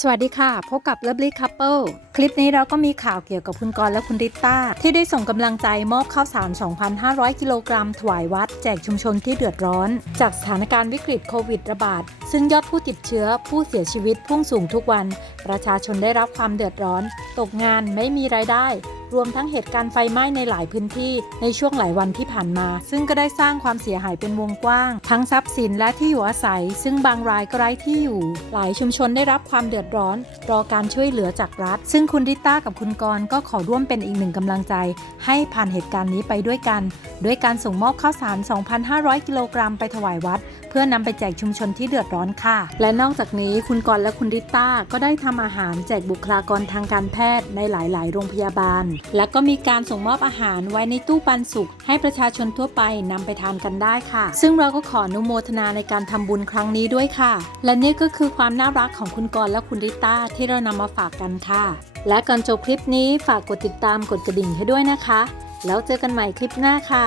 สวัสดีค่ะ พบกับ Lovely Couple คลิปนี้เราก็มีข่าวเกี่ยวกับคุณกรและคุณริต้า ที่ได้ส่งกำลังใจมอบข้าวสาร 2,500 กิโลกรัมถวายวัด แจกชุมชนที่เดือดร้อน จากสถานการณ์วิกฤตโควิดระบาด ซึ่งยอดผู้ติดเชื้อผู้เสียชีวิตพุ่งสูงทุกวัน ประชาชนได้รับความเดือดร้อน ตกงานไม่มีรายได้ รวมทั้งเหตุการณ์ไฟไหม้ในหลายพื้นที่ในช่วงหลายวันที่ผ่านมา ซึ่งก็ได้สร้างความเสียหายเป็นวงกว้าง ทั้งทรัพย์สินและที่อยู่อาศัย ซึ่งบางรายก็ไร้ที่อยู่ หลายชุมชนได้รับความเดือดร้อน รอการช่วยเหลือจากรัฐ ซึ่งคุณริต้ากับคุณกรณ์ก็ขอร่วมเป็นอีกหนึ่งกำลังใจ ให้ผ่านเหตุการณ์นี้ไปด้วยกัน ด้วยการส่งมอบข้าวสาร 2,500 กิโลกรัมไปถวายวัด พื่อนำไปแจกชุมชนที่เดือดร้อนค่ะ และนอกจากนี้คุณกรและคุณริต้าก็ได้ทำอาหารแจกบุคลากรทางการแพทย์ในหลาย ๆ โรงพยาบาล และก็มีการส่งมอบอาหารไว้ในตู้ปันสุขให้ประชาชนทั่วไปนำไปทานกันได้ค่ะ ซึ่งเราก็ขออนุโมทนาในการทำบุญครั้งนี้ด้วยค่ะ และนี่ก็คือความน่ารักของคุณกรและคุณริต้าที่เรานำมาฝากกันค่ะ และก่อนจบคลิปนี้ฝากกดติดตามกดกระดิ่งให้ด้วยนะคะ แล้วเจอกันใหม่คลิปหน้าค่ะ